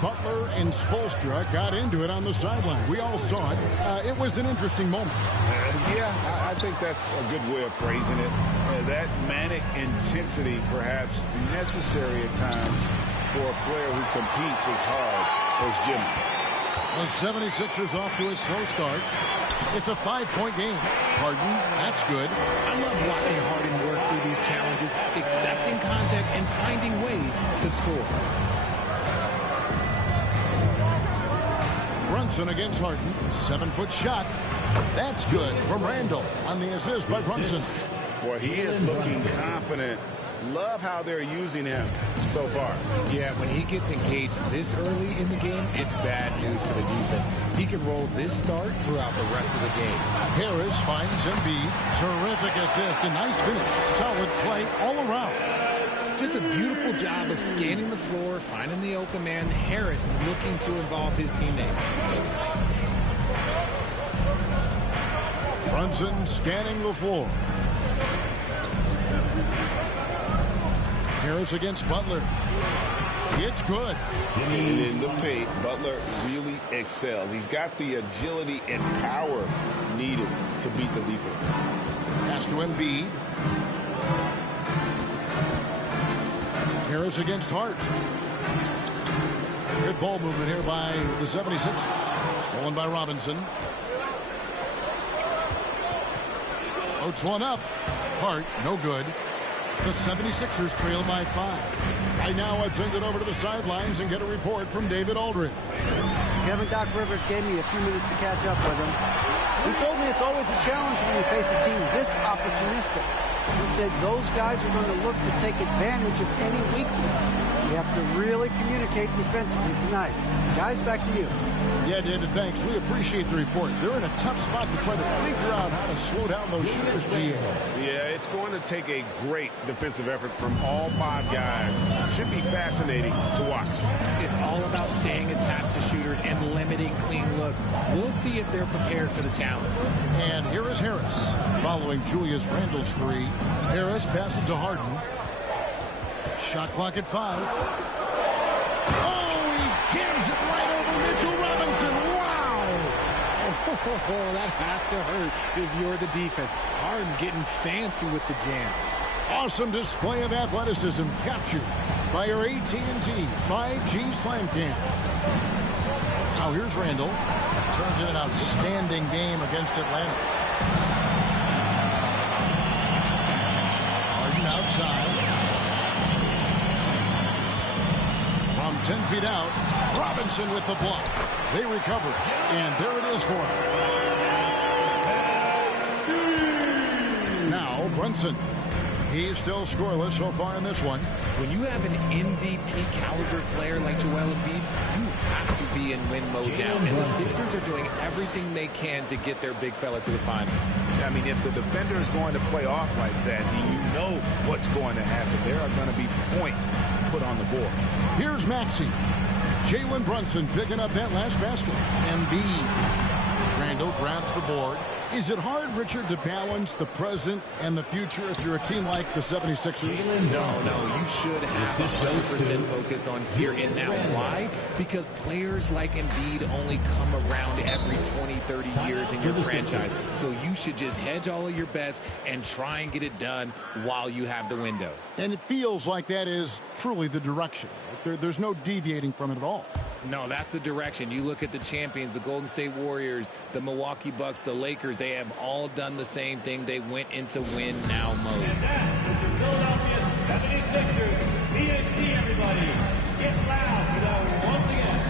Butler and Spoelstra got into it on the sideline. We all saw it. It was an interesting moment. Yeah, I think that's a good way of phrasing it. That manic intensity perhaps necessary at times for a player who competes as hard as Jimmy. The 76ers off to a slow start. It's a 5-point game. Harden, that's good. I love watching Harden work through these challenges, accepting contact and finding ways to score. Brunson against Harden. 7-foot shot. That's good from Randall on the assist by Brunson. Boy, he is looking confident. Love how they're using him so far. Yeah, when he gets engaged this early in the game, it's bad news for the defense. He can roll this start throughout the rest of the game. Harris finds Embiid. Terrific assist. A nice finish. Solid play all around. Just a beautiful job of scanning the floor, finding the open man. Harris looking to involve his teammates. Brunson scanning the floor. Harris against Butler. It's good. And in the paint, Butler really excels. He's got the agility and power needed to beat the defense. Pass to Embiid. Harris against Hart. Good ball movement here by the 76ers. Stolen by Robinson. Floats one up. Hart, no good. The 76ers trail by 5. Right now, let's send it over to the sidelines and get a report from David Aldridge. Kevin Doc Rivers gave me a few minutes to catch up with him. He told me it's always a challenge when you face a team this opportunistic. He said those guys are going to look to take advantage of any weakness. We have to really communicate defensively tonight. Guys, back to you. Yeah, David, thanks. We appreciate the report. They're in a tough spot to try to figure out how to slow down those shooters, GA. Yeah, it's going to take a great defensive effort from all 5 guys. Should be fascinating to watch. It's all about staying attached to shooters and limiting clean looks. We'll see if they're prepared for the challenge. And here is Harris following Julius Randle's 3. Harris passes to Harden. Shot clock at 5. Oh, he jams it right over Mitchell Robinson. Wow! Oh, that has to hurt if you're the defense. Harden getting fancy with the jam. Awesome display of athleticism captured by our AT&T 5G Slam Cam. Now here's Randall. Turned in an outstanding game against Atlanta. Harden outside. From 10 feet out, Robinson with the block. They recover it, and there it is for him. Now Brunson. He's still scoreless so far in this one. When you have an MVP caliber player like Joel Embiid, you have to be in win mode now. And the Sixers are doing everything they can to get their big fella to the finals. I mean, if the defender is going to play off like that, you know what's going to happen. There are going to be points put on the board. Here's Maxey. Jalen Brunson picking up that last basket. Embiid. Randall grabs the board. Is it hard, Richard, to balance the present and the future if you're a team like the 76ers? No, you should have 100% focus on here and now. Why? Because players like Embiid only come around every 20, 30 years in your franchise. So you should just hedge all of your bets and try and get it done while you have the window. And it feels like that is truly the direction. There's no deviating from it at all. No, that's the direction. You look at the champions, the Golden State Warriors, the Milwaukee Bucks, the Lakers. They have all done the same thing. They went into win-now mode. Philadelphia 76ers, PhD, everybody. Get loud, once again.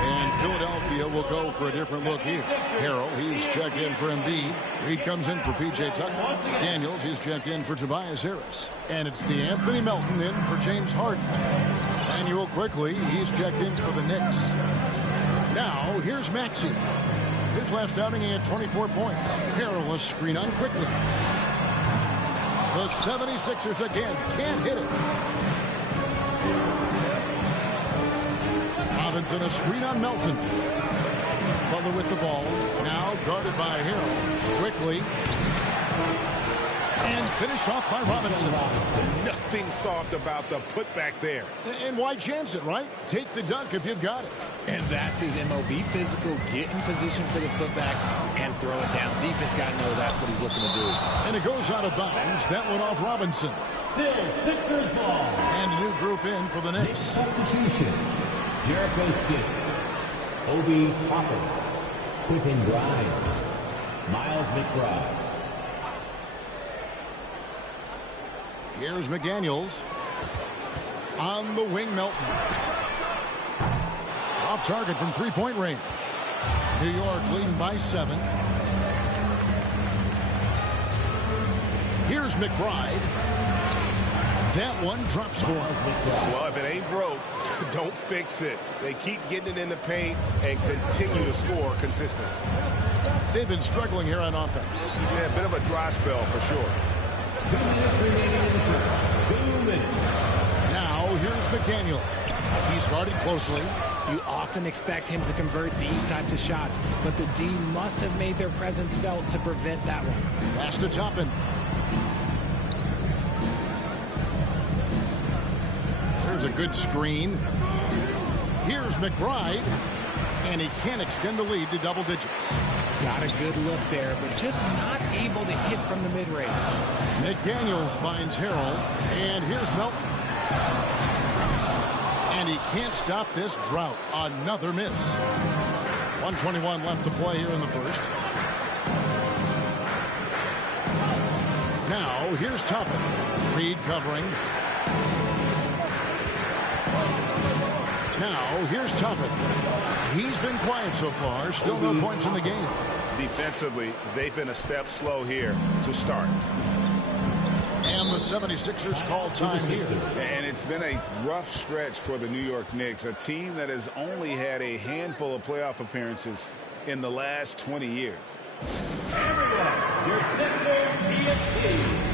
And Philadelphia will go for a different look here. Harrell, he's checked in for Embiid. Reed comes in for P.J. Tucker. Daniels, he's checked in for Tobias Harris. And it's DeAnthony Melton in for James Harden. Manuel quickly, he's checked in for the Knicks. Now, here's Maxey. His last outing, he had 24 points. Harrell, a screen on quickly. The 76ers again can't hit it. Robinson, a screen on Melton. Butler with the ball. Now guarded by Harrell. Quickly. And finished off by Robinson. Nothing soft about the putback there. And why chance it, right? Take the dunk if you've got it. And that's his MO. Be physical, get in position for the putback, and throw it down. Defense got to know that's what he's looking to do. And it goes out of bounds. That one off Robinson. Still Sixers ball. And a new group in for the Knicks. Substitution. Jericho 6. Obi Toppin. Quentin Grimes. Miles McBride. Here's McDaniels. On the wing, Melton. Off target from three-point range. New York leading by 7. Here's McBride. That one drops for him. Well, if it ain't broke, don't fix it. They keep getting it in the paint and continue to score consistently. They've been struggling here on offense. Yeah, a bit of a dry spell for sure. 2 minutes remaining in the first. 2 minutes. Now, here's McDaniel. He's guarded closely. You often expect him to convert these types of shots, but the D must have made their presence felt to prevent that one. Pass to Toppin. There's a good screen. Here's McBride. And he can't extend the lead to double digits. Got a good look there, but just not able to hit from the mid-range. McDaniels finds Harrell. And here's Melton. And he can't stop this drought. Another miss. 1:21 left to play here in the first. Now, here's Toppin. Reed covering. Now, here's Toppin. He's been quiet so far. Still no points in the game. Defensively, they've been a step slow here to start. And the 76ers call time here. And it's been a rough stretch for the New York Knicks, a team that has only had a handful of playoff appearances in the last 20 years. Everyone, your Sixers ESP.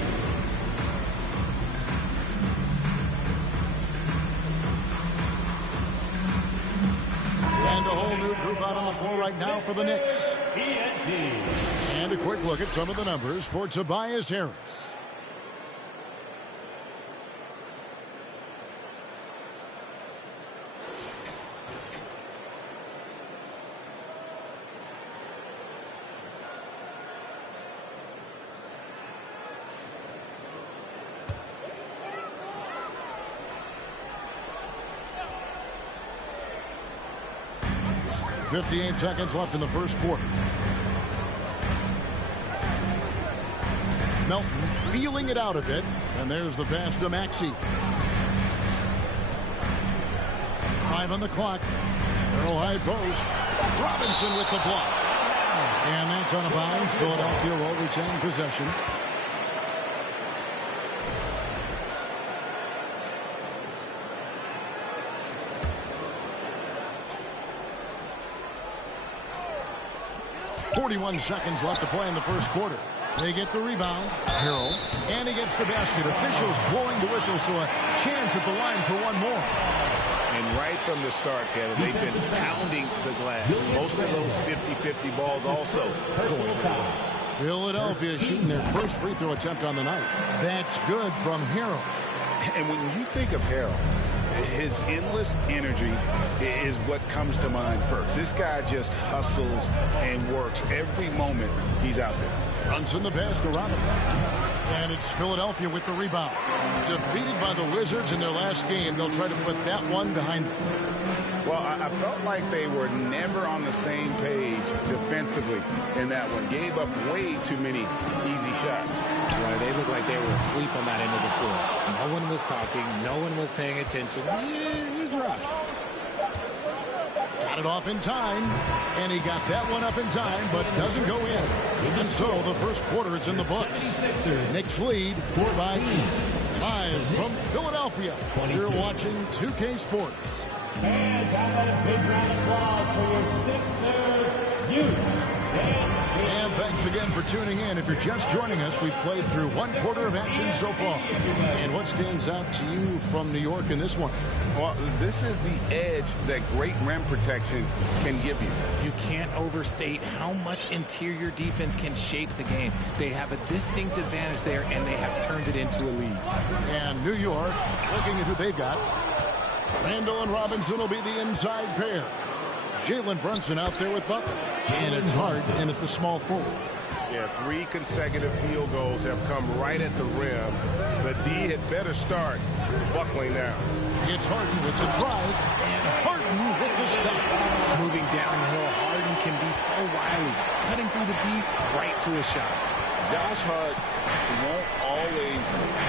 And a whole new group out on the floor right now for the Knicks. And a quick look at some of the numbers for Tobias Harris. .58 seconds left in the first quarter. Melton feeling it out a bit. And there's the pass to Maxey. 5 on the clock. Arrow high post. Robinson with the block. And that's on a bounce. Philadelphia will retain possession. .41 seconds left to play in the first quarter. They get the rebound. Harrell. And he gets the basket. Officials blowing the whistle, so a chance at the line for one more. And right from the start, Kevin, they've been pounding the glass. Most of those 50-50 balls also going their way. Philadelphia shooting their first free throw attempt on the night. That's good from Harrell. And when you think of Harrell, his endless energy is what comes to mind first. This guy just hustles and works every moment he's out there. Brunson the pass to Robinson. And it's Philadelphia with the rebound. Defeated by the Wizards in their last game, they'll try to put that one behind them. Well, I felt like they were never on the same page defensively in that one. Gave up way too many easy shots. Well, they looked like they were asleep on that end of the floor. No one was talking. No one was paying attention. It was rough. Got it off in time. And he got that one up in time, but doesn't go in. And so the first quarter is in the books. Knicks lead 4-8. Live from Philadelphia. You're watching 2K Sports. And have a big round of applause for your Sixers youth. And thanks again for tuning in. If you're just joining us, we've played through one quarter of action so far. And what stands out to you from New York in this one? Well, this is the edge that great rim protection can give you. You can't overstate how much interior defense can shape the game. They have a distinct advantage there, and they have turned it into a lead. And New York, looking at who they've got. Randall and Robinson will be the inside pair. Jalen Brunson out there with Butler. And it's hard in at the small forward. Yeah, 3 consecutive field goals have come right at the rim. The D had better start buckling down. It's Harden with the drive, and Harden with the stop. Moving downhill, Harden can be so wily, cutting through the deep right to a shot. Josh Hart won't always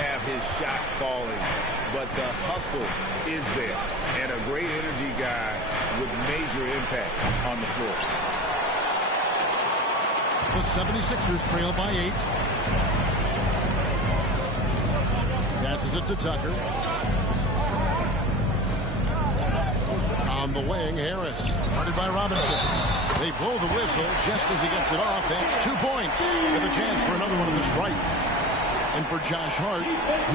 have his shot falling, but the hustle is there. And a great energy guy with major impact on the floor. The 76ers trail by 8. Passes it to Tucker. On the wing, Harris. Guarded by Robinson. They blow the whistle just as he gets it off. That's 2 points with a chance for another one of the strike. And for Josh Hart,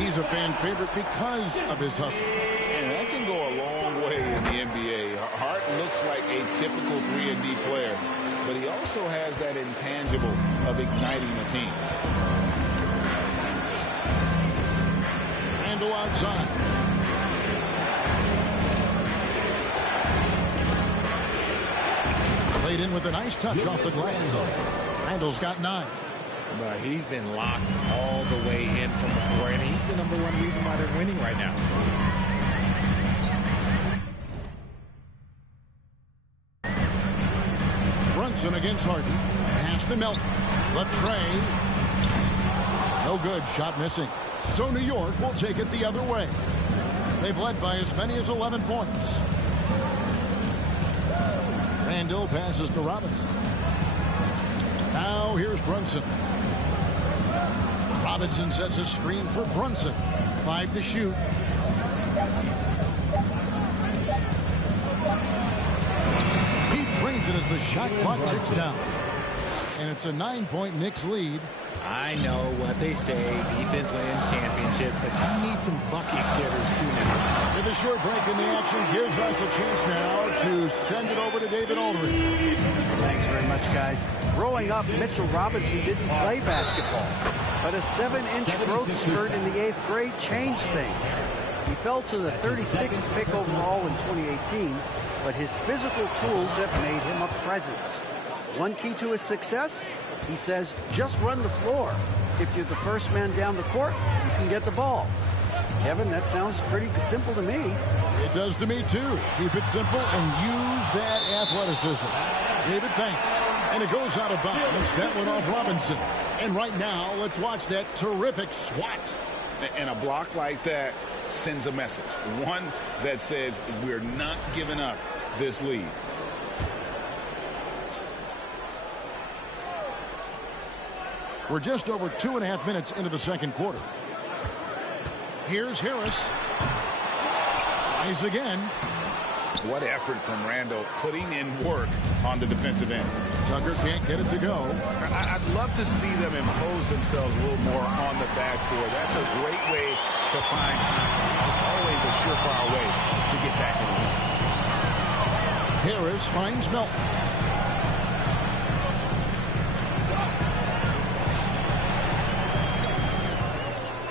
he's a fan favorite because of his hustle. And that can go a long way in the NBA. Hart looks like a typical 3-and-D player, but he also has that intangible of igniting the team. Randall outside. Played in with a nice touch off the glass. Randall's got 9. But he's been locked all the way in from the floor, and he's the #1 reason why they're winning right now. Brunson against Harden. Pass to Melton. The tray. No good. Shot missing. So New York will take it the other way. They've led by as many as 11 points. Randall passes to Robinson. Now here's Brunson. Robinson sets a screen for Brunson. 5 to shoot. He drains it as the shot clock ticks down. And it's a 9-point Knicks lead. I know what they say, defense wins championships, but you need some bucket getters too now. With a short break in the action gives us a chance now to send it over to David Aldridge. Thanks very much, guys. Growing up, Mitchell Robinson didn't play basketball, but a 7-inch growth spurt in the 8th grade changed things. He fell to the 36th pick overall in 2018, but his physical tools have made him a presence. One key to his success, he says, just run the floor. If you're the first man down the court, you can get the ball. Kevin, that sounds pretty simple to me. It does to me, too. Keep it simple and use that athleticism. David, thanks. And it goes out of bounds. That went off Robinson. And right now, let's watch that terrific swat. And a block like that sends a message. One that says we're not giving up this lead. We're just over 2.5 minutes into the second quarter. Here's Harris. Tries again. What effort from Randall putting in work on the defensive end. Tucker can't get it to go. I'd love to see them impose themselves a little more on the backboard. That's a great way to find confidence. Always a surefire way to get back in the lead. Harris finds Melton.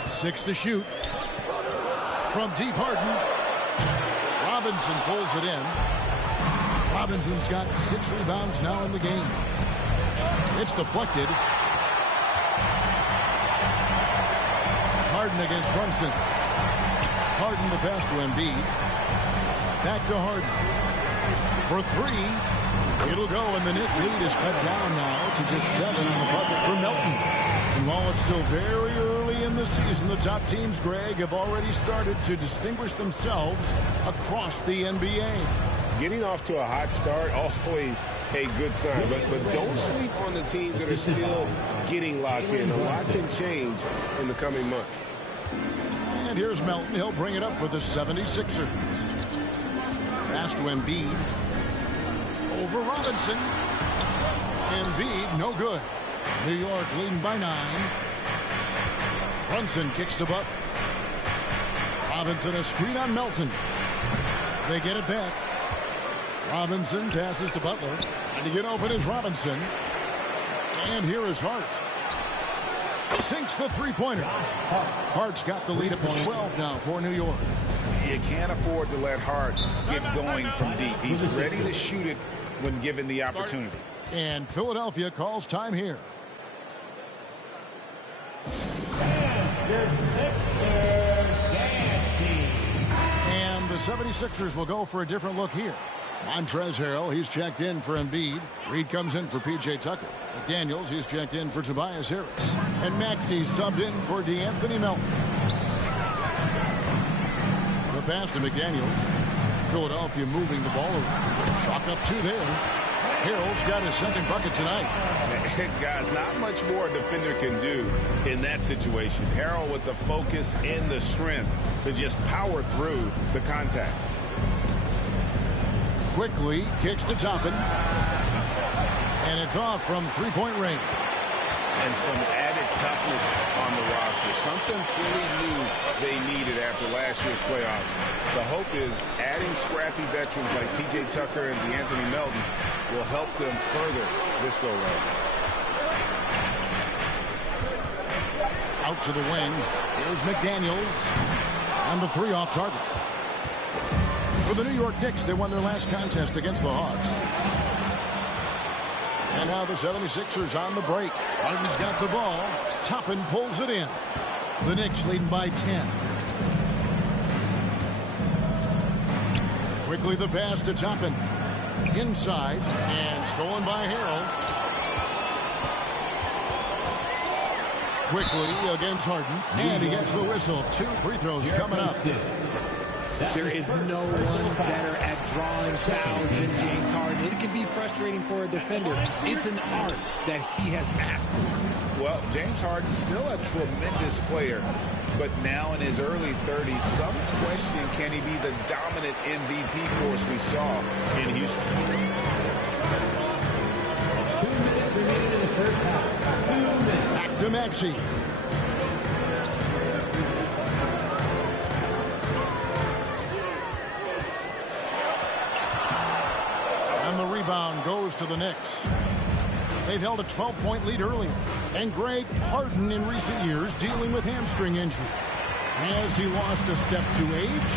Six to shoot. From deep, Harden. Robinson pulls it in. Robinson's got 6 rebounds now in the game. It's deflected. Harden against Brunson. Harden the pass to Embiid. Back to Harden. For 3. It'll go, and the Knicks lead is cut down now to just 7 on the bucket for Melton. And while it's still very early in the season, the top teams, Greg, have already started to distinguish themselves across the NBA. Getting off to a hot start, always a good sign. But don't sleep on the teams that are still getting locked in. A lot can change in the coming months. And here's Melton. He'll bring it up for the 76ers. Pass to Embiid. Over Robinson. Embiid, no good. New York leading by 9. Brunson kicks to Butler. Robinson a screen on Melton. They get it back. Robinson passes to Butler. And to get open is Robinson. And here is Hart. Sinks the three-pointer. Hart's got the lead up to 12 now for New York. You can't afford to let Hart get going from deep. He's ready to shoot it when given the opportunity. And Philadelphia calls time here. And the 76ers will go for a different look here. Montrezl Harrell, he's checked in for Embiid. Reed comes in for P.J. Tucker. McDaniels, he's checked in for Tobias Harris. And Maxey's subbed in for D'Anthony Melton. The pass to McDaniels. Philadelphia moving the ball around. Chalk up 2 there. Harrell's got his second bucket tonight. Guys, not much more a defender can do in that situation. Harrell with the focus and the strength to just power through the contact. Quickly kicks to Toppin. And it's off from three-point range. And some added toughness on the roster. Something Philly knew they needed after last year's playoffs. The hope is adding scrappy veterans like P.J. Tucker and D'Anthony Melton will help them further this go-round. Out to the wing. Here's McDaniels. And the 3 off target. For the New York Knicks, they won their last contest against the Hawks. And now the 76ers on the break. Harden's got the ball. Toppin pulls it in. The Knicks leading by 10. Quickly the pass to Toppin. Inside. And stolen by Harrell. Quickly against Harden. And he gets the whistle. 2 free throws coming up. There is no one better at drawing fouls than James Harden. It can be frustrating for a defender. It's an art that he has mastered. Well, James Harden's still a tremendous player, but now in his early 30s, some question, can he be the dominant MVP force we saw in Houston? 2 minutes remaining in the first half. 2 minutes. Back to Maxey. And the rebound goes to the Knicks. They've held a 12-point lead earlier. And Greg, Harden in recent years dealing with hamstring injury. Has he lost a step to age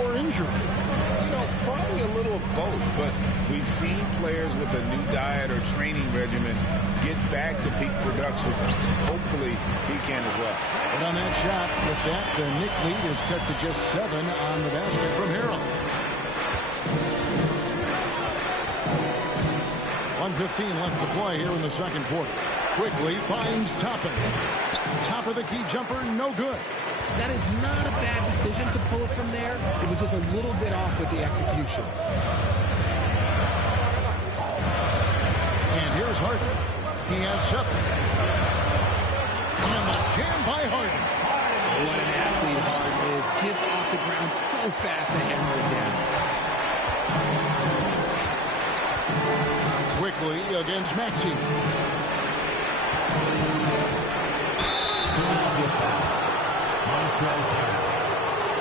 or injury? You know, probably a little of both, but we've seen players with a new diet or training regimen get back to peak production. Hopefully, he can as well. But on that shot, with that, the Knicks lead is cut to just 7 on the basket from Harrell. 1:15 left to play here in the second quarter. Quickly finds Toppin. Top of the key jumper, no good. That is not a bad decision to pull it from there. It was just a little bit off with the execution. And here's Harden. He has 7. And the jam by Harden. What an athlete Harden is. Gets off the ground so fast to hammer it down. Quickly against Maxey.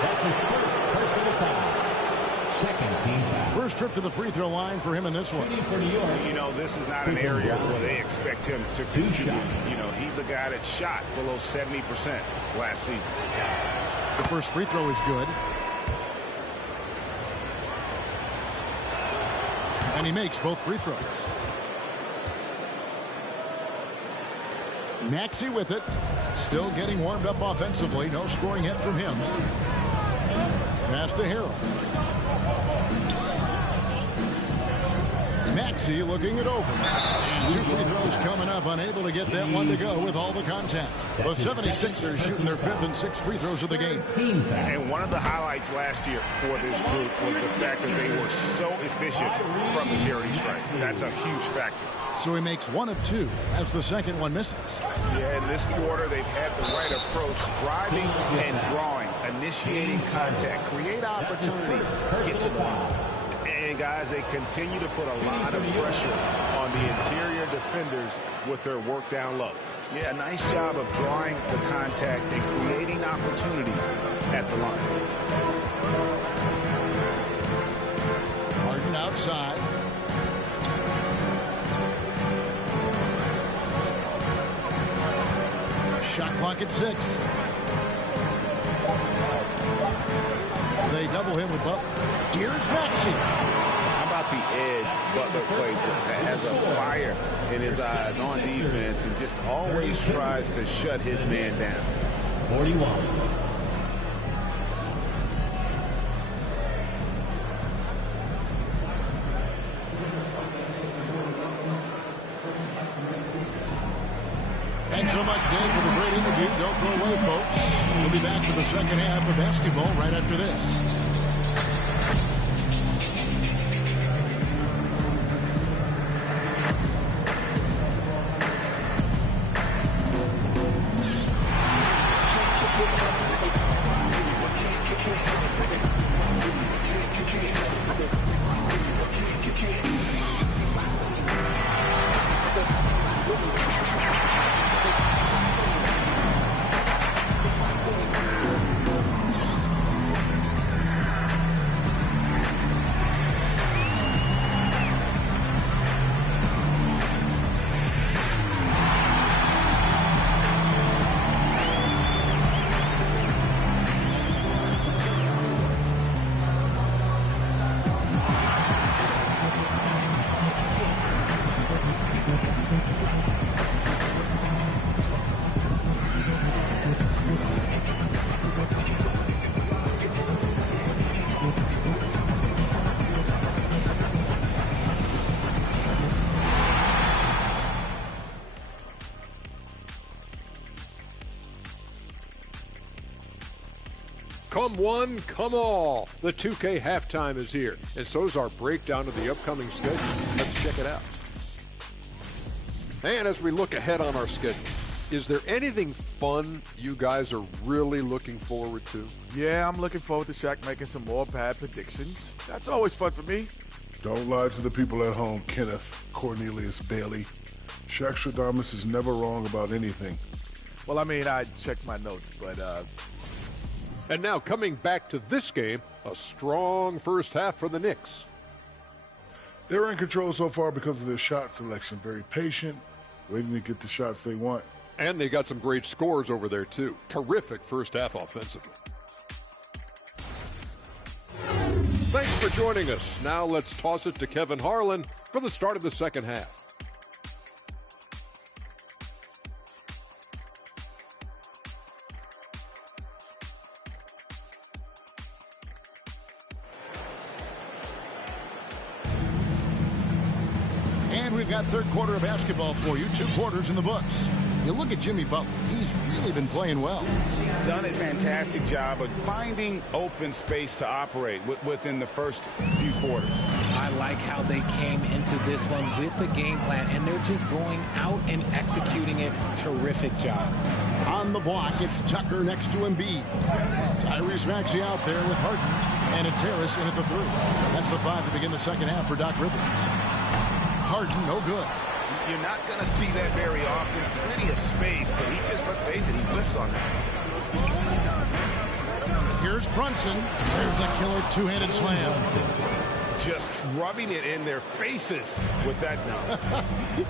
That's his first personal foul. Second team foul. First trip to the free throw line for him in this one. For New York. You know, this is not an area where they expect him to contribute. You know, he's a guy that shot below 70% last season. The first free throw is good. And he makes both free throws. Maxey with it. Still getting warmed up offensively. No scoring hit from him. Pass to Harrell. Maxey looking it over. And 2 free throws coming up. Unable to get that one to go with all the contact. The 76ers shooting their 5th and 6th free throws of the game. And one of the highlights last year for this group was the fact that they were so efficient from the charity stripe. That's a huge factor. So he makes 1 of 2 as the second one misses. Yeah, in this quarter, they've had the right approach, driving and drawing, initiating contact, create opportunities, get to the line. saying, guys, they continue to put a lot of pressure on the interior defenders with their work down low. Yeah, nice job of drawing the contact and creating opportunities at the line. Harden outside. Shot clock at 6. They double him with Butler. Here's Maxey. How about the edge Butler plays with? That has a fire in his eyes on defense and just always tries to shut his man down. 41. Thanks so much, Dave, for the great interview. Don't go away, folks. We'll be back for the second half of basketball right after this. Come one, come all. The 2K halftime is here, and so is our breakdown of the upcoming schedule. Let's check it out. And as we look ahead on our schedule, is there anything fun you guys are really looking forward to? Yeah, I'm looking forward to Shaq making some more bad predictions. That's always fun for me. Don't lie to the people at home, Kenneth Cornelius Bailey. Shaq Stradamus is never wrong about anything. Well, I mean, I checked my notes, but And now coming back to this game, a strong first half for the Knicks. They're in control so far because of their shot selection. Very patient, waiting to get the shots they want. And they got some great scores over there, too. Terrific first half offensively. Thanks for joining us. Now let's toss it to Kevin Harlan for the start of the second half. And we've got third quarter of basketball for you. 2 quarters in the books. You look at Jimmy Butler. He's really been playing well. He's done a fantastic job of finding open space to operate within the first few quarters. I like how they came into this one with a game plan, and they're just going out and executing it. Terrific job. On the block, it's Tucker next to Embiid. Tyrese Maxey out there with Harden. And it's Harris in at the 3. That's the 5 to begin the second half for Doc Rivers. Harden, no good. You're not going to see that very often. Plenty of space, but he just, let's face it, he whiffs on that. Here's Brunson. There's the killer two-handed slam. Just rubbing it in their faces with that now.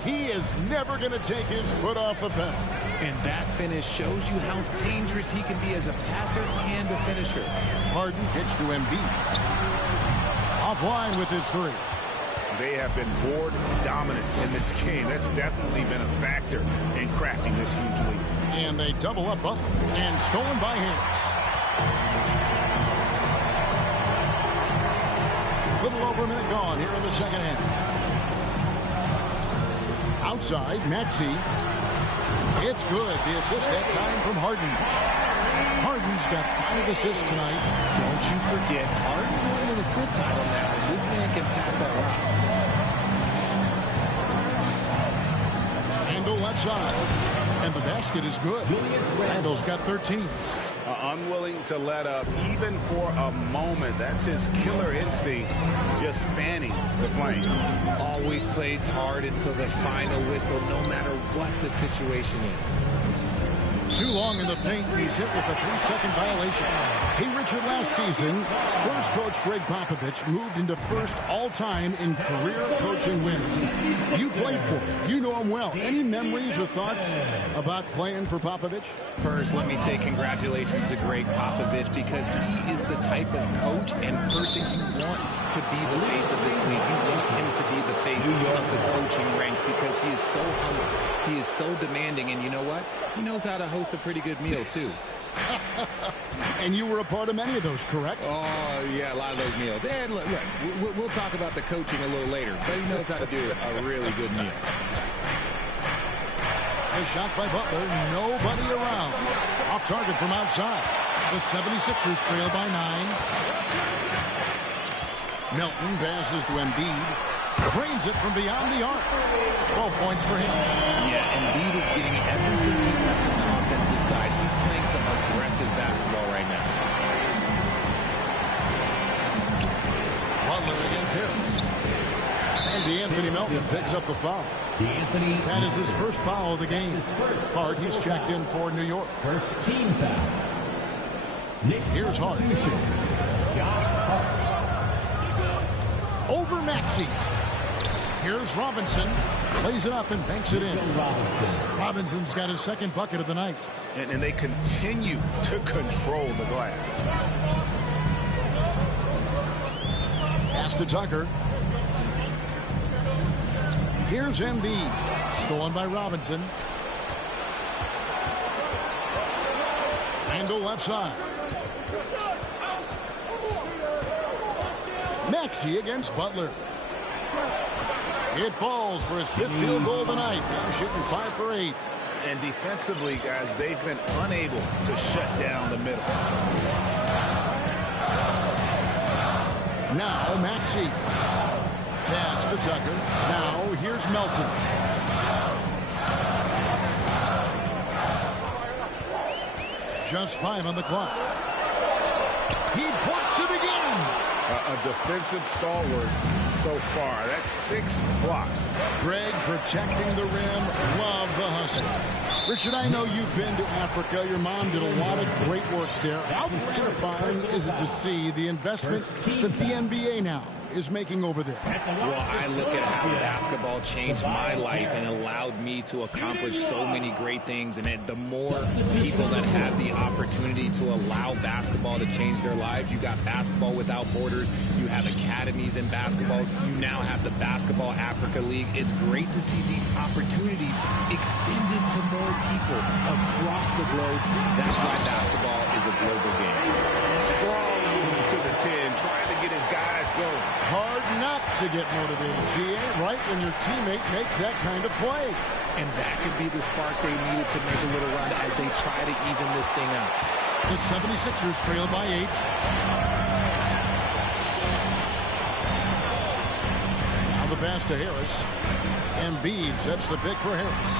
He is never going to take his foot off the pedal. And that finish shows you how dangerous he can be as a passer and a finisher. Harden kicks to Embiid. Offline with his 3. They have been board dominant in this game. That's definitely been a factor in crafting this huge lead. And they double up Butler. And stolen by Harris. Little over a minute gone here in the second half. Outside, Maxey. It's good. The assist that time from Harden. Harden's got 5 assists tonight. Don't you forget, Harden won an assist title now. This man can pass that around. Randle left side. And the basket is good. Randle's got 13. Unwilling to let up even for a moment. That's his killer instinct, just fanning the flame. Always plays hard until the final whistle, no matter what the situation is. Too long in the paint. He's hit with a 3-second violation. Hey, Richard, last season, Spurs coach Greg Popovich moved into first all-time in career coaching wins. You played for him. You know him well. Any memories or thoughts about playing for Popovich? First, let me say congratulations to Greg Popovich, because he is the type of coach and person you want to be the face of this league. You want him to be the face of the coaching ranks, because he is so humble. He is so demanding, and you know what? He knows how to host a pretty good meal, too. And you were a part of many of those, correct? Oh, yeah, a lot of those meals. And look, we'll talk about the coaching a little later, but he knows how to do a really good meal. A shot by Butler, nobody around. Off target from outside. The 76ers trail by 9. Melton passes to Embiid. Cranes it from beyond the arc. 12 points for him. Yeah, Embiid is getting everything he wants on the offensive side. He's playing some aggressive basketball right now. Butler against Harris. And Anthony Melton picks up the foul. That is his first foul of the game. Hart, he's checked in for New York. First team foul. Here's Hart. Over Maxey. Here's Robinson. Plays it up and banks it in. Robinson's got his second bucket of the night. And they continue to control the glass. Pass to Tucker. Here's Embiid. Stolen by Robinson. Randall left side. Maxey against Butler. It falls for his 5th field goal of the night. Now shooting 5 for 8. And defensively, guys, they've been unable to shut down the middle. Now Maxey. Pass to Tucker. Now here's Melton. Just 5 on the clock. He blocks it again. A defensive stalwart so far. That's 6 blocks. Greg protecting the rim. Love the hustle. Richard, I know you've been to Africa. Your mom did a lot of great work there. How gratifying is it to see the investment that the NBA now is making over there? Well, I look at how basketball changed my life and allowed me to accomplish so many great things. And the more people that have the opportunity to allow basketball to change their lives, you got Basketball Without Borders, you have academies in basketball, you now have the Basketball Africa League. It's great to see these opportunities extended to more people across the globe. That's why basketball is a global game. Strong move to the 10, trying to get his guys going. Hard not to get motivated, GA, right when your teammate makes that kind of play. And that could be the spark they needed to make a little run as they try to even this thing out. The 76ers trail by 8. Now the pass to Harris. Embiid sets the pick for Harris.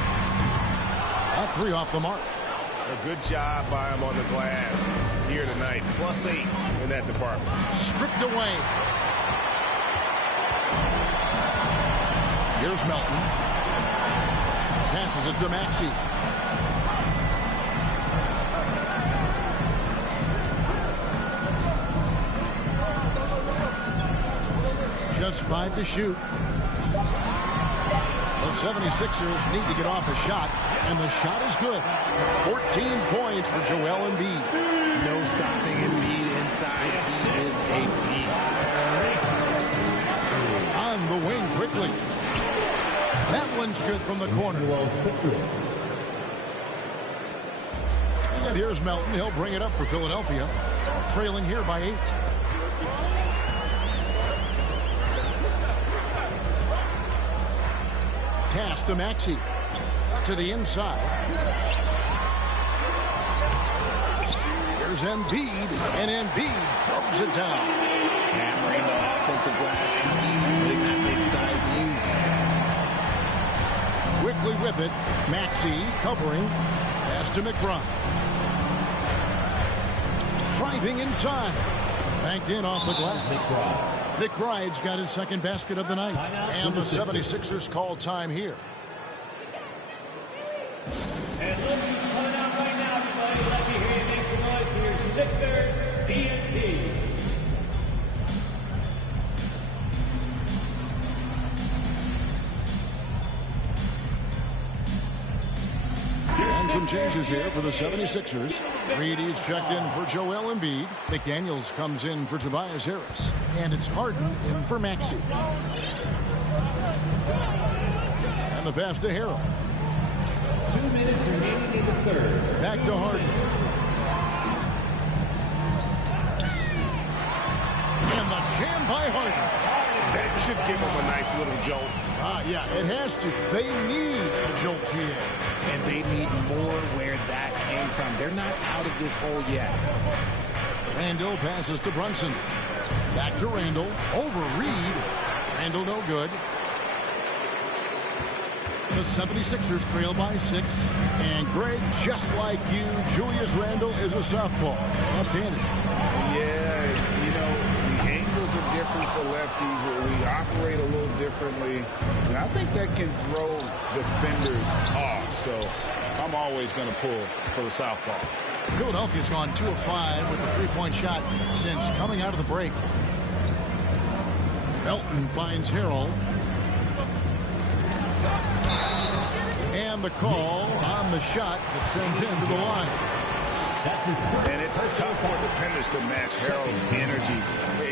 A 3 off the mark. A good job by him on the glass here tonight. +8 in that department. Stripped away. Here's Melton. Passes it to Maxey. Just 5 to shoot. The 76ers need to get off a shot, and the shot is good. 14 points for Joel Embiid. No stopping Embiid inside. He is a beast. On the wing quickly. That one's good from the corner. And here's Melton. He'll bring it up for Philadelphia. Trailing here by 8. Pass to Maxey. To the inside. Here's Embiid. And Embiid throws it down. Hammering the offensive glass. Embiid putting that big size use. Quickly with it. Maxey covering. Pass to McBride. driving inside. Banked in off the glass. McBride's got his second basket of the night. And the 76ers call time here. And look who's coming out right now, everybody. Let me hear you make some noise for your Sixers TNT. And some changes here for the 76ers. Reedy's checked in for Joel Embiid. McDaniels comes in for Tobias Harris. And it's Harden in for Maxey. And the pass to Harrell. 2 minutes remaining in the third. Back to Harden. And the jam by Harden. That should give him a nice little jolt. Yeah, it has to. They need a jolt here. And they need more where that came from. They're not out of this hole yet. Randall passes to Brunson. Back to Randall. Over Reed. Randall no good. The 76ers trail by 6. And Greg, just like you, Julius Randall is a southpaw. Left-handed. Yeah, you know, the angles are different for lefties. We operate a little differently. And I think that can throw defenders off. So I'm always going to pull for the southpaw. Philadelphia's gone 2 of 5 with a three-point shot since coming out of the break. Melton finds Harrell. And the call on the shot that sends him to the line. And it's tough for defenders to match Harrell's energy.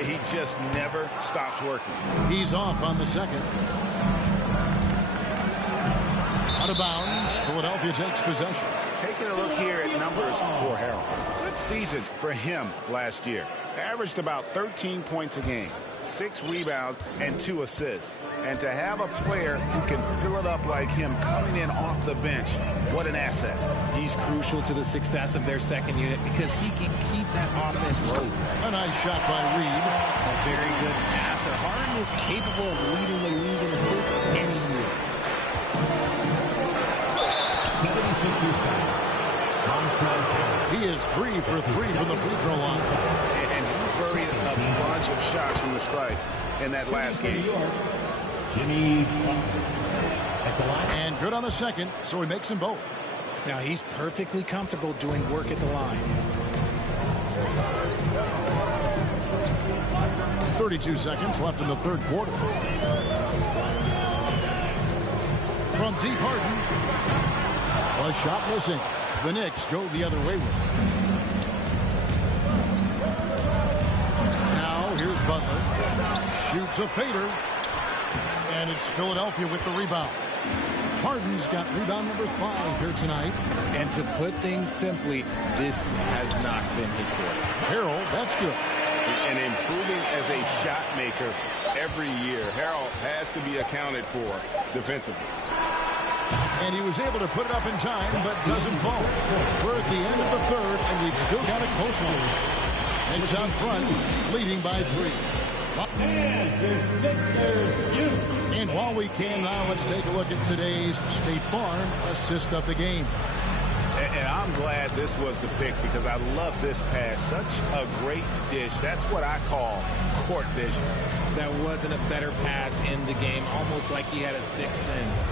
He just never stops working. He's off on the second. Out of bounds. Philadelphia takes possession. Taking a look here at numbers for Harrell. Good season for him last year. Averaged about 13 points a game, 6 rebounds, and 2 assists. And to have a player who can fill it up like him coming in off the bench, what an asset. He's crucial to the success of their second unit because he can keep that offense rolling. A nice shot by Reed. A very good passer. Harden is capable of leading the league in assists any year. 76ers foul. He is 3 for 3 from the free throw line. And he buried a bunch of shots from the strike in that last game. Jimmy Butler at the line. And good on the second, so he makes them both. Now he's perfectly comfortable doing work at the line. 32 seconds left in the third quarter. From deep, Harden. A shot missing. The Knicks go the other way with it. Now here's Butler. Shoots a fader. And it's Philadelphia with the rebound. Harden's got rebound number 5 here tonight. And to put things simply, this has not been his work. Harrell, that's good. And improving as a shot maker every year. Harrell has to be accounted for defensively. And he was able to put it up in time, but doesn't fall. We're at the end of the third, and we've still got a close one. Knicks out front, leading by 3. And while we can now, let's take a look at today's State Farm assist of the game. And I'm glad this was the pick because I love this pass. Such a great dish. That's what I call court vision. That wasn't a better pass in the game, almost like he had a sixth sense.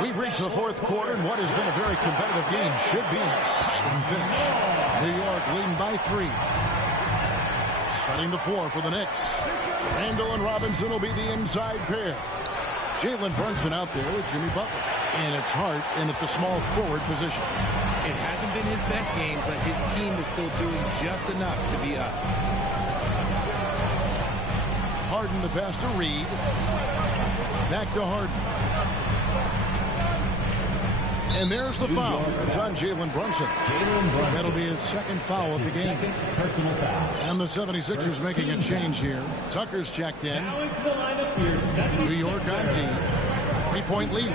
We've reached the fourth quarter, and what has been a very competitive game should be an exciting finish. New York leading by 3. Setting the floor for the Knicks. Randall and Robinson will be the inside pair. Jalen Brunson out there with Jimmy Butler. And it's Hart in at the small forward position. It hasn't been his best game, but his team is still doing just enough to be up. Harden the pass to Reed. Back to Harden. And there's the foul. It's on Jalen Brunson. That'll be his second foul of the game. And the 76ers making a change here. Tucker's checked in. New York on D. 3-point lead.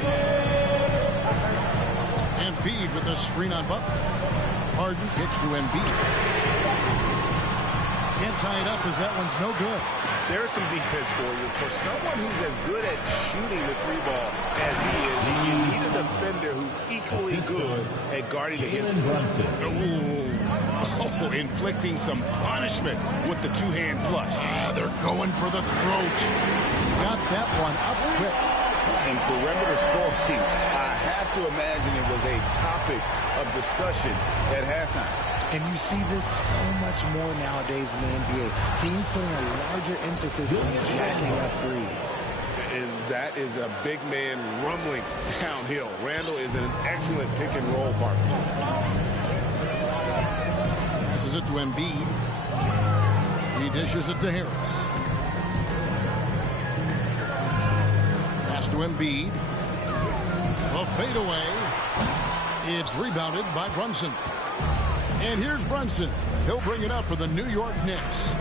Embiid with a screen on Butler. Harden kicks to Embiid. Can't tie it up as that one's no good. There's some defense for you. For someone who's as good at shooting the three ball as he is, you need a defender who's equally good at guarding against him. Oh, inflicting some punishment with the two-hand flush. They're going for the throat. Got that one up quick. And perimeter scoring, I have to imagine it was a topic of discussion at halftime. And you see this so much more nowadays in the NBA. Teams putting a larger emphasis on jacking up threes. And that is a big man rumbling downhill. Randall is an excellent pick and roll partner. Passes it to Embiid. He dishes it to Harris. Pass to Embiid. A fadeaway. It's rebounded by Brunson. And here's Brunson. He'll bring it up for the New York Knicks.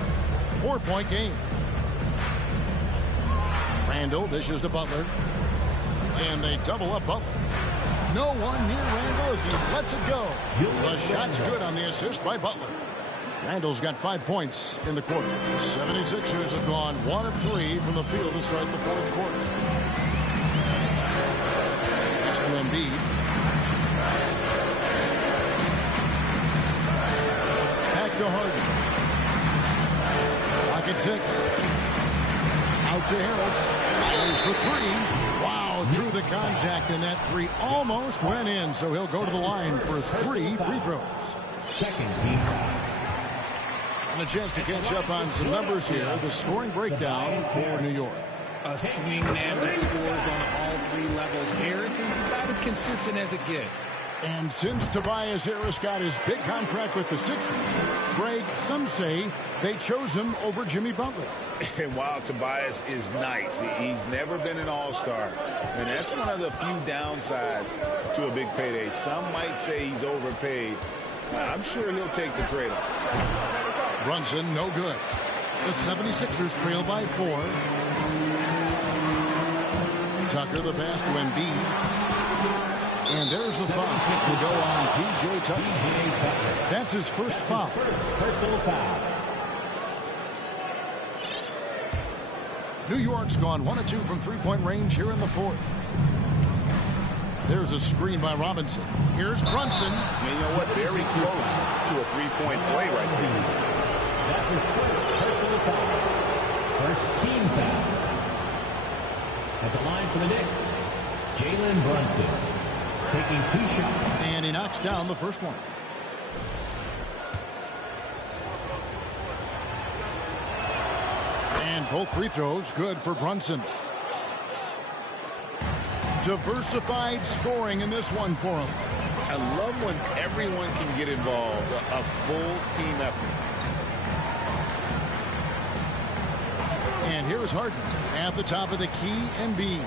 4-point game. Randall dishes to Butler. And they double up Butler. No one near Randall as he lets it go. The shot's good on the assist by Butler. Randall's got 5 points in the quarter. 76ers have gone 1 of 3 from the field to start the fourth quarter. Pass to Embiid. To Harden. Pocket 6. Out to Harris. There's the 3. Wow, drew the contact, and that 3 almost went in, so he'll go to the line for 3 free throws. Second team. And a chance to catch up on some numbers here. The scoring breakdown for New York. A swing man that scores on all 3 levels. Harrison's about as consistent as it gets. And since Tobias Harris got his big contract with the Sixers, Greg, some say they chose him over Jimmy Butler. And while Tobias is nice, he's never been an all-star. And that's one of the few downsides to a big payday. Some might say he's overpaid. I'm sure he'll take the trade-off. Brunson, no good. The 76ers trail by 4. Tucker, the pass to Embiid. And there's the foul. Will go on P.J. Tucker. That's his first foul. Personal foul. New York's gone 1 of 2 from three-point range here in the fourth. There's a screen by Robinson. Here's Brunson. And you know what? Very close to a three-point play right there. That's his first personal foul. First team foul. At the line for the Knicks, Jalen Brunson. Taking 2 shots. And he knocks down the first one. And both free throws good for Brunson. Diversified scoring in this one for him. I love when everyone can get involved. A full team effort. And here's Harden at the top of the key, Embiid.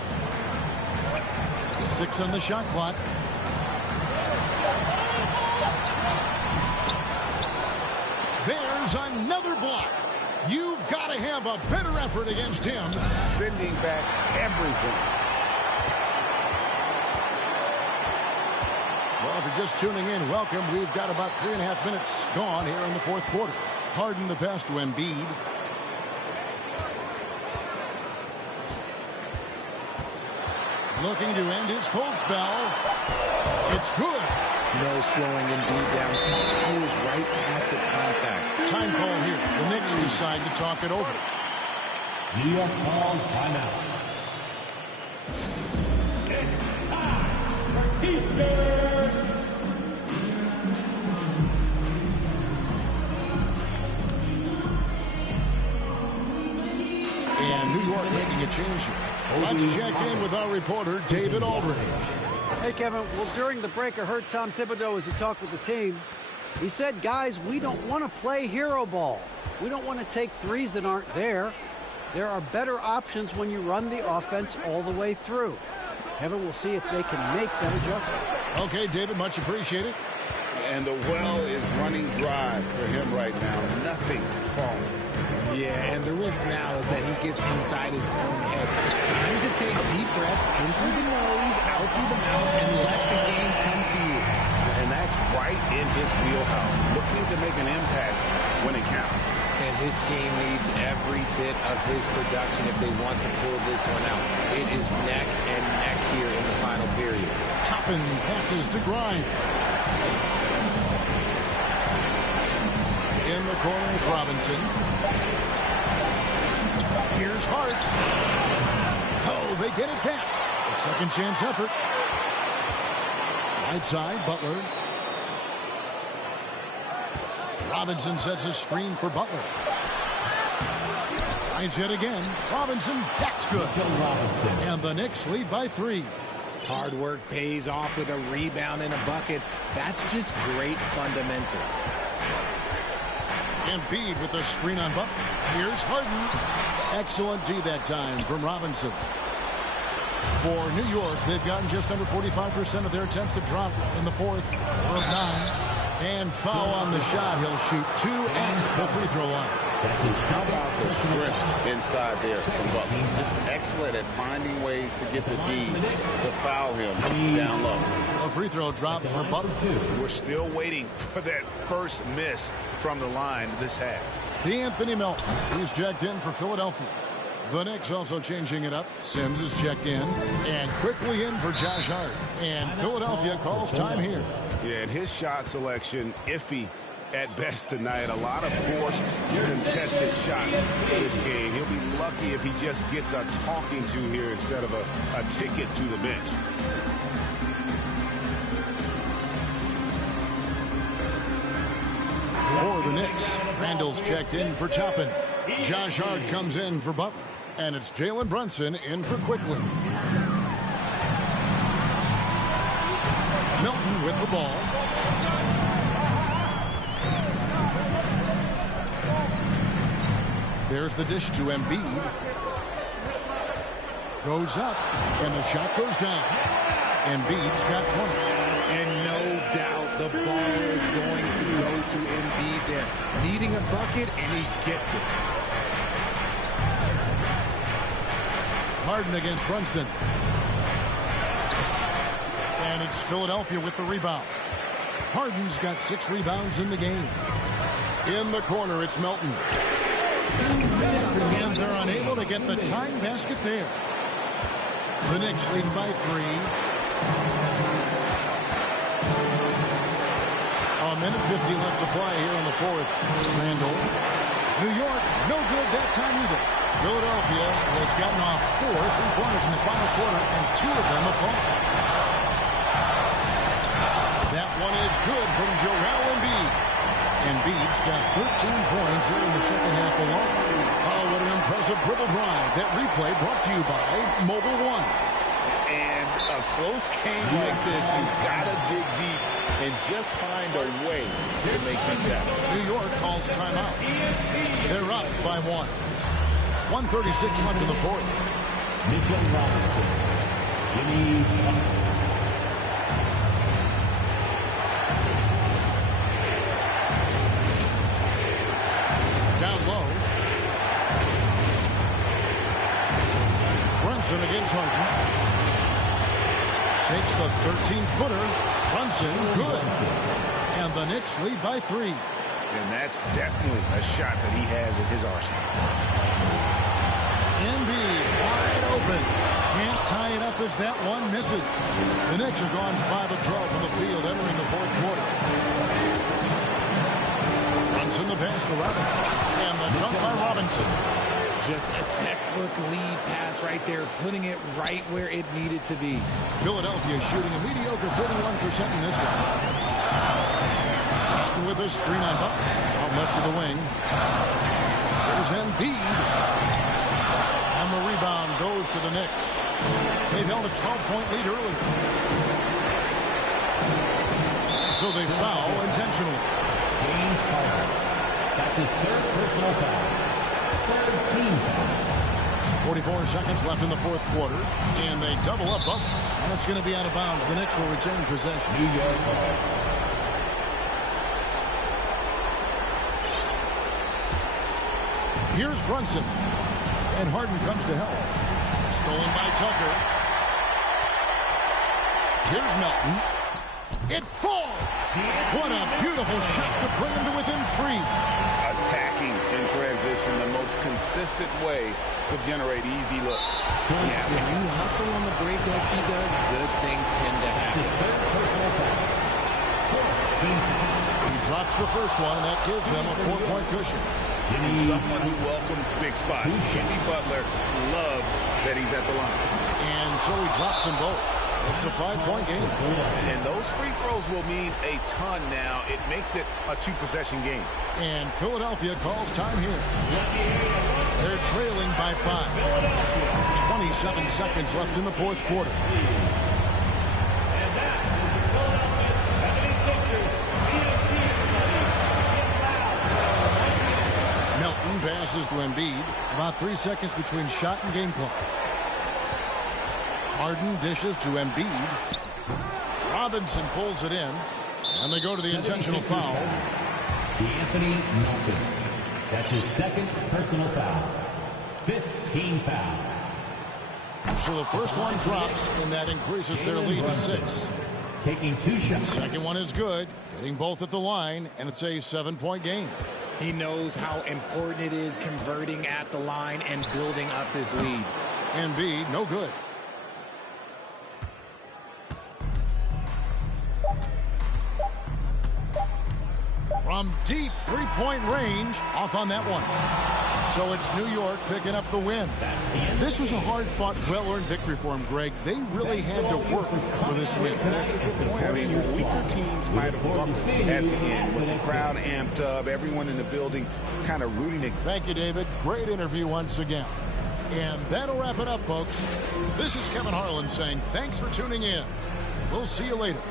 6 on the shot clock. There's another block. You've got to have a better effort against him. Sending back everything. Well, if you're just tuning in, welcome. We've got about 3.5 minutes gone here in the fourth quarter. Harden the pass to Embiid. Looking to end his cold spell. It's good. No slowing Embiid down. He goes right past the contact. Time call here. The Knicks decide to talk it over. New York calls timeout. And New York making a change here. Let's check in with our reporter, David Aldridge. Hey, Kevin. Well, during the break, I heard Tom Thibodeau as he talked with the team. He said, guys, we don't want to play hero ball. We don't want to take threes that aren't there. There are better options when you run the offense all the way through. Kevin, we'll see if they can make that adjustment. Okay, David, much appreciated. And the well is running dry for him right now. Nothing falling. Yeah, and the risk now is that he gets inside his own head. Time to take deep breaths in through the nose, out through the mouth, and let the game come to you. And that's It's right in his wheelhouse, looking to make an impact when it counts. And his team needs every bit of his production if they want to pull this one out. It is neck and neck here in the final period. Toppin passes to Grimes. In the corner, it's Robinson. Here's Hart. Oh, they get it back. A second chance effort. Right side, Butler. Robinson sets a screen for Butler. Tries it again. Robinson, that's good. And the Knicks lead by 3. Hard work pays off with a rebound and a bucket. That's just great fundamental. Embiid with a screen on Butler. Here's Harden. Excellent D that time from Robinson. For New York, they've gotten just under 45% of their attempts to drop in the fourth of 9. And foul on the shot. He'll shoot 2 at the free throw line. How about the strength inside there from Butler? Just excellent at finding ways to get the D to foul him down low. A free throw drop for Butler. We're still waiting for that first miss from the line this half. Anthony Melton. He's checked in for Philadelphia. The Knicks also changing it up. Sims is checked in. And quickly in for Josh Hart. And Philadelphia calls time here. Yeah, and his shot selection, iffy at best tonight. A lot of forced, contested shots this game. He'll be lucky if he just gets a talking to here instead of a ticket to the bench. For the Knicks, Randall's checked in for Toppin. Josh Hart comes in for Butler. And it's Jalen Brunson in for Quickly. Milton with the ball. There's the dish to Embiid. Goes up, and the shot goes down. Embiid's got 20. And no doubt the ball is going to go to Embiid there. Needing a bucket, and he gets it. Harden against Brunson. And it's Philadelphia with the rebound. Harden's got 6 rebounds in the game. In the corner, it's Melton. And they're unable to get the tying basket there. The Knicks lead by 3. A minute 50 left to play here in the fourth. Randall. New York, no good that time either. Philadelphia has gotten off 4 3-pointers in the final quarter, and 2 of them have fallen. That one is good from Joel Embiid. Embiid's got 13 points here in the second half alone. Oh, what an impressive triple drive. That replay brought to you by Mobile One. And a close game like this, you've got to dig deep and just find a way to make things happen. New York calls timeout. They're up by 1. 1:36 left in the fourth. Mitchell Robinson. Jimmy Butler. Down low. Brunson against Harden. Takes the 13-footer. Brunson, good. And the Knicks lead by 3. And that's definitely a shot that he has in his arsenal. Embiid wide open. Can't tie it up as that one misses. The Knicks are gone 5 of 12 from the field entering the fourth quarter. Brunson the pass to Robinson. And the dunk by Robinson. Just a textbook lead pass right there, putting it right where it needed to be. Philadelphia shooting a mediocre 41% in this one. With a screen on Butler. Out left to the wing. There's Embiid. And the rebound goes to the Knicks. They've held a 12-point lead early. So they foul intentionally. James Carter. That's his 3rd personal foul. 3rd team foul. 44 seconds left in the fourth quarter. And they double up Butler. And it's going to be out of bounds. The Knicks will return possession. New York ball. Here's Brunson. And Harden comes to help. Stolen by Tucker. Here's Melton. It falls. What a beautiful shot to bring him to within 3. Attacking in transition, the most consistent way to generate easy looks. Yeah, when you hustle on the break like he does, good things tend to happen. He drops the first one, and that gives them a 4-point cushion. And someone who welcomes big spots. Jimmy Butler loves that he's at the line. And so he drops them both. It's a 5-point game. And those free throws will mean a ton now. It makes it a 2-possession game. And Philadelphia calls time here. They're trailing by 5. 27 seconds left in the fourth quarter. Melton passes to Embiid. About 3 seconds between shot and game clock. Harden dishes to Embiid. Robinson pulls it in. And they go to the intentional foul. Anthony Melton. That's his second personal foul. 15 foul. So the first one drops, and that increases their lead to 6. Taking 2 shots. Second one is good. Getting both at the line, and it's a 7-point game. He knows how important it is converting at the line and building up this lead. Embiid, no good. From deep 3-point range, off on that one. So it's New York picking up the win. This was a hard-fought, well-earned victory for him, Greg. They really had to work for this win. That's a good point. I mean, weaker teams might have buckled at the end, with the crowd amped up, everyone in the building kind of rooting it. Thank you, David. Great interview once again. And that'll wrap it up, folks. This is Kevin Harlan saying thanks for tuning in. We'll see you later.